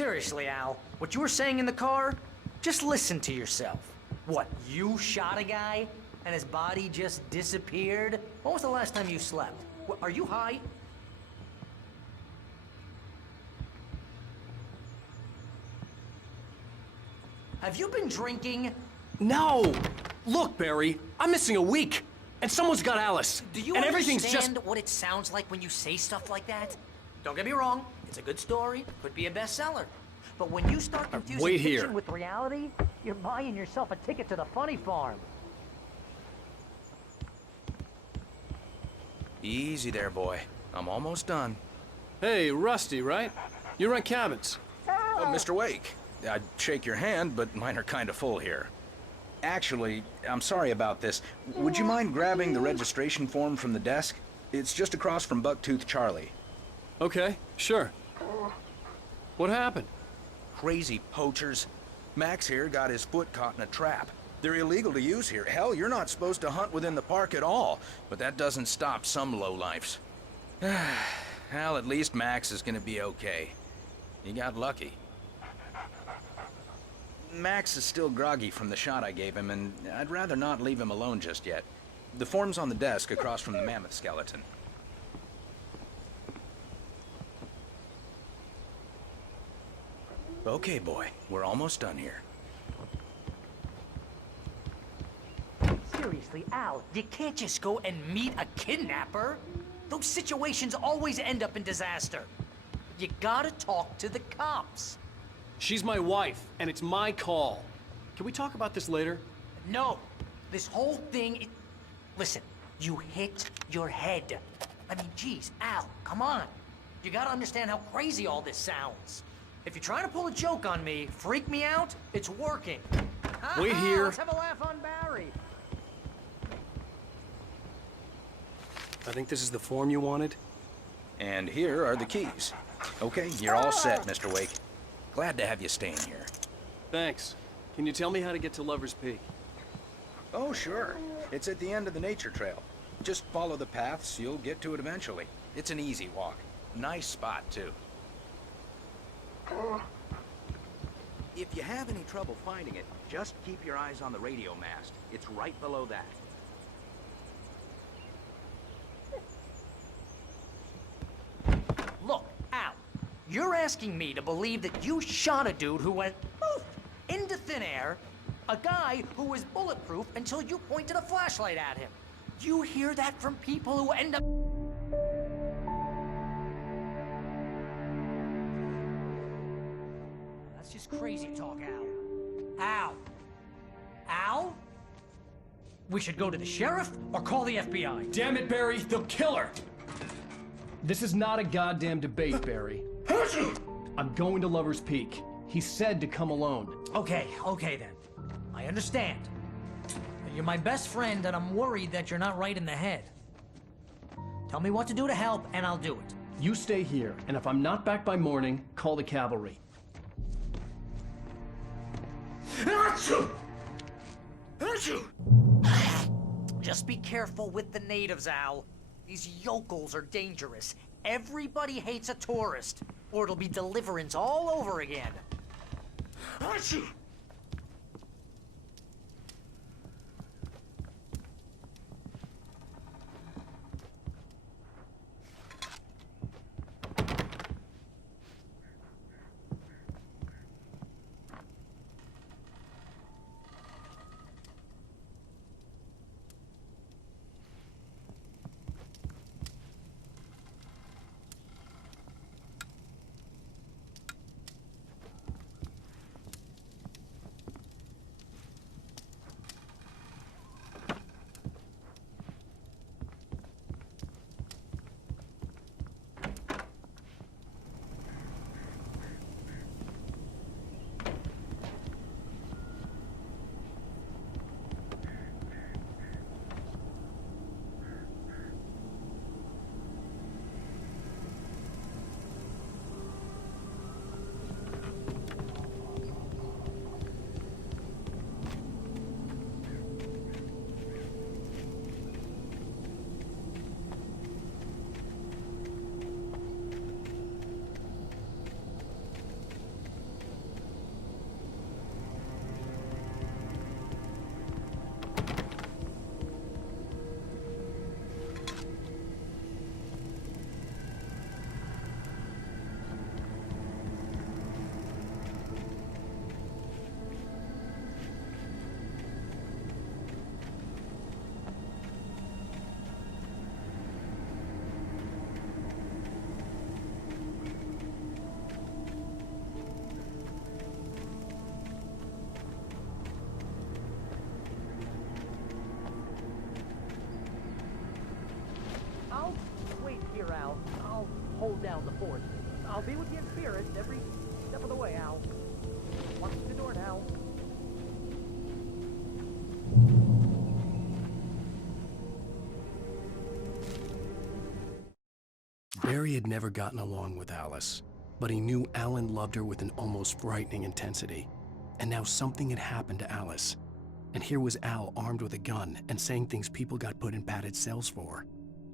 Seriously, Al, what you were saying in the car, just listen to yourself. What, you shot a guy and his body just disappeared? When was the last time you slept? What, are you high? Have you been drinking? No! Look, Barry, I'm missing a week, and someone's got Alice. Do you and everything's understand just... what it sounds like when you say stuff like that? Don't get me wrong, it's a good story, could be a bestseller. But when you start confusing Wait fiction here. with reality, you're buying yourself a ticket to the funny farm. Easy there, boy. I'm almost done. Hey, Rusty, right? You rent cabins. Oh, Mr. Wake. I'd shake your hand, but mine are kind of full here. Actually, I'm sorry about this. Would you mind grabbing the registration form from the desk? It's just across from Bucktooth Charlie. Okay, sure. What happened? Crazy poachers. Max here got his foot caught in a trap. They're illegal to use here. Hell, you're not supposed to hunt within the park at all. But that doesn't stop some lowlifes. Well, at least Max is gonna be okay. He got lucky. Max is still groggy from the shot I gave him, and I'd rather not leave him alone just yet. The form's on the desk across from the mammoth skeleton. Okay, boy. We're almost done here. Seriously, Al, you can't just go and meet a kidnapper. Those situations always end up in disaster. You gotta talk to the cops. She's my wife, and it's my call. Can we talk about this later? No, this whole thing, listen, you hit your head. I mean, geez, Al, come on. You gotta understand how crazy all this sounds. If you're trying to pull a joke on me, freak me out, it's working. Wait here. Let's have a laugh on Barry. I think this is the form you wanted. And here are the keys. Okay, you're all set, Mr. Wake. Glad to have you staying here. Thanks. Can you tell me how to get to Lover's Peak? Oh, sure. It's at the end of the nature trail. Just follow the paths, you'll get to it eventually. It's an easy walk. Nice spot, too. If you have any trouble finding it, just keep your eyes on the radio mast. It's right below that. Look, Al, you're asking me to believe that you shot a dude who went poof into thin air, a guy who was bulletproof until you pointed a flashlight at him. You hear that from people who end up... That's just crazy talk, Al. Al? Al? We should go to the sheriff or call the FBI. Damn it, Barry, they'll kill her! This is not a goddamn debate, Barry. I'm going to Lover's Peak. He said to come alone. Okay then. I understand. You're my best friend, and I'm worried that you're not right in the head. Tell me what to do to help, and I'll do it. You stay here, and if I'm not back by morning, call the cavalry. Just be careful with the natives, Al. These yokels are dangerous. Everybody hates a tourist, or it'll be Deliverance all over again. Here, Al. I'll hold down the fort. I'll be with you in spirit every step of the way, Al. Watch the door now. Barry had never gotten along with Alice, but he knew Alan loved her with an almost frightening intensity. And now something had happened to Alice. And here was Al armed with a gun and saying things people got put in padded cells for.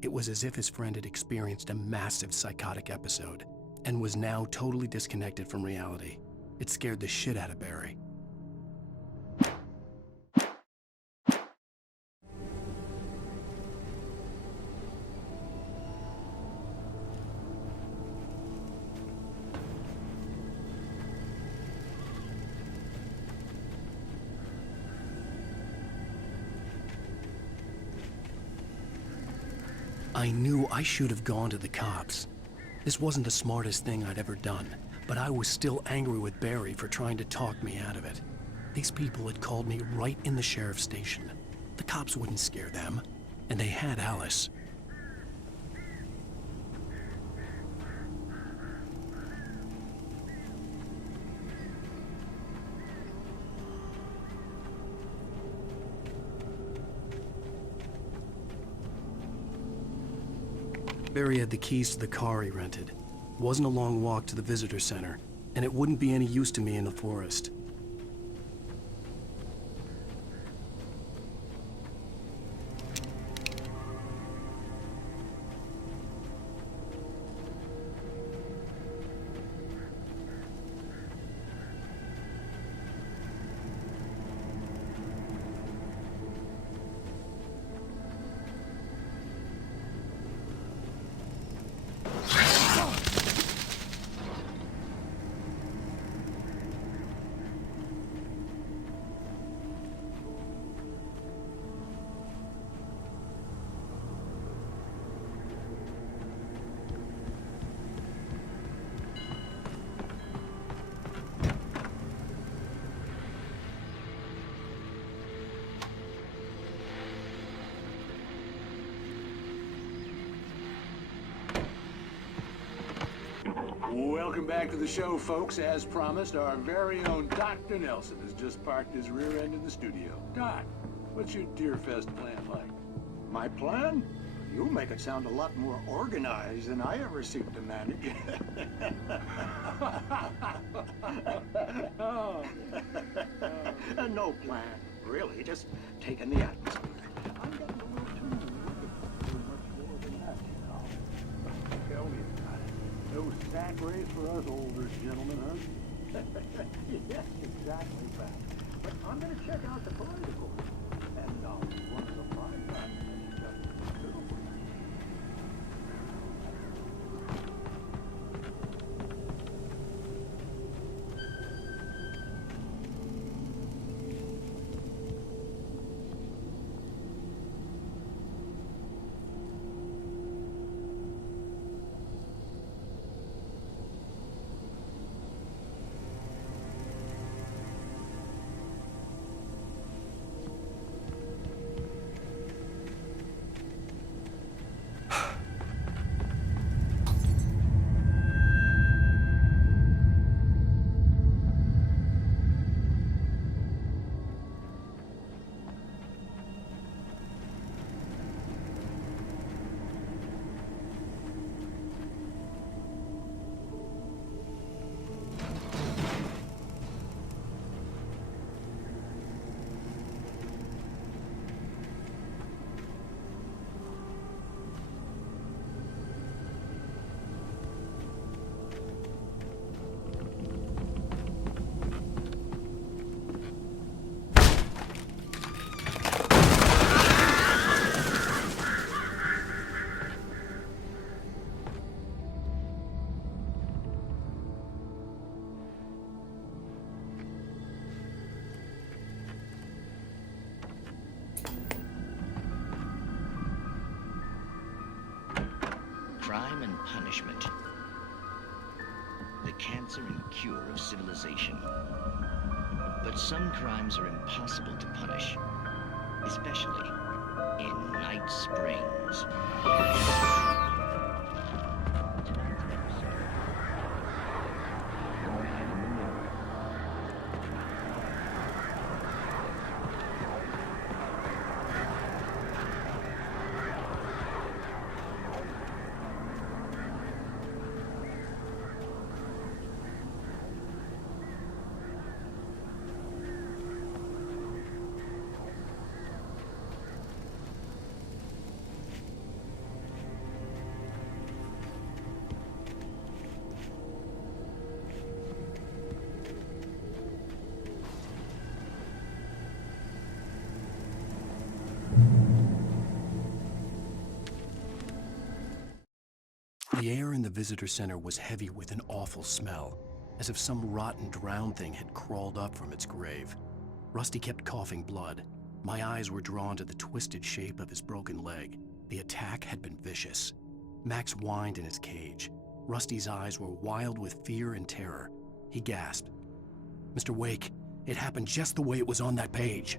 It was as if his friend had experienced a massive psychotic episode and was now totally disconnected from reality. It scared the shit out of Barry. I knew I should have gone to the cops. This wasn't the smartest thing I'd ever done, but I was still angry with Barry for trying to talk me out of it. These people had called me right in the sheriff's station. The cops wouldn't scare them, and they had Alice. Barry had the keys to the car he rented. It wasn't a long walk to the visitor center, and it wouldn't be any use to me in the forest. Welcome back to the show, folks. As promised, our very own Dr. Nelson has just parked his rear end in the studio. Doc, what's your Deerfest plan like? My plan? You make it sound a lot more organized than I ever seem to manage. No plan, really, just taking the atmosphere. I'm getting a little too much more than that, you know. Tell me about it. No sack race for us older gentlemen, huh? Yes, exactly that. But I'm going to check out the political. And one of the fine families just too. Crime and punishment. The cancer and cure of civilization. But some crimes are impossible to punish, especially in Night Springs. The air in the visitor center was heavy with an awful smell, as if some rotten drowned thing had crawled up from its grave. Rusty kept coughing blood. My eyes were drawn to the twisted shape of his broken leg. The attack had been vicious. Max whined in his cage. Rusty's eyes were wild with fear and terror. He gasped. "Mr. Wake, it happened just the way it was on that page."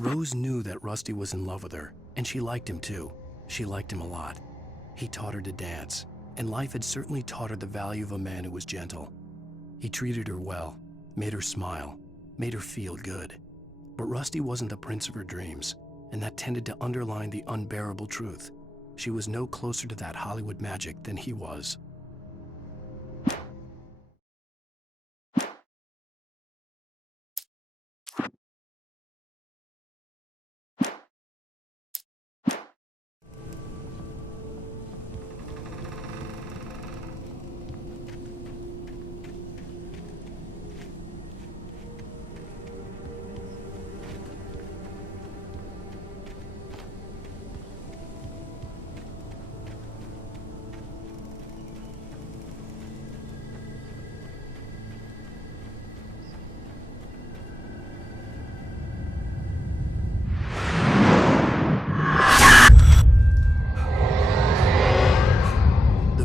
Rose knew that Rusty was in love with her, and she liked him too. She liked him a lot. He taught her to dance, and life had certainly taught her the value of a man who was gentle. He treated her well, made her smile, made her feel good. But Rusty wasn't the prince of her dreams, and that tended to underline the unbearable truth. She was no closer to that Hollywood magic than he was.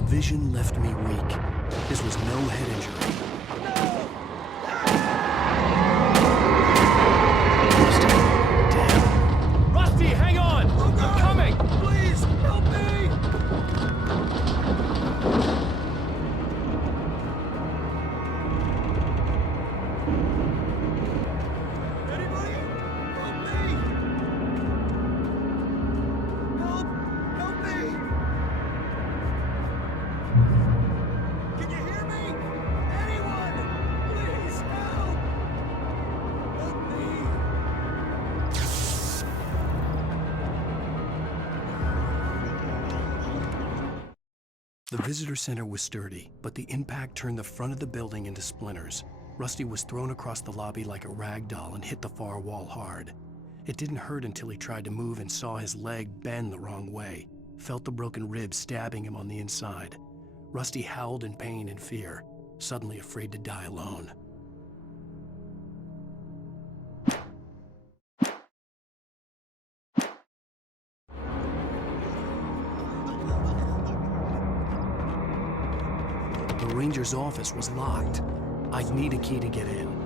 Vision left me weak. This was no head injury. Damn. Rusty, hang on! I'm coming! Please, help me! Anybody? Help me! Help me! Can you hear me? Anyone? Please help! Help me! The visitor center was sturdy, but the impact turned the front of the building into splinters. Rusty was thrown across the lobby like a rag doll and hit the far wall hard. It didn't hurt until he tried to move and saw his leg bend the wrong way, felt the broken rib stabbing him on the inside. Rusty howled in pain and fear, suddenly afraid to die alone. The ranger's office was locked. I'd need a key to get in.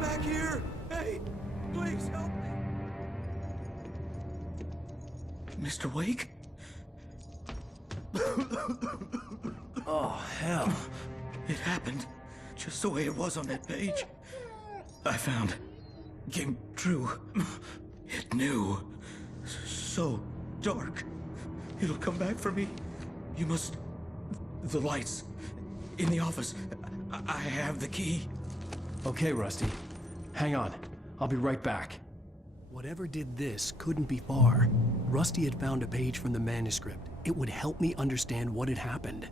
Back here! Hey, please help me! Mr. Wake? Oh, hell. It happened just the way it was on that page. I found. Came true. It knew. So dark. It'll come back for me. You must. The lights. in the office. I have the key. Okay, Rusty. Hang on. I'll be right back. Whatever did this couldn't be far. Rusty had found a page from the manuscript. It would help me understand what had happened.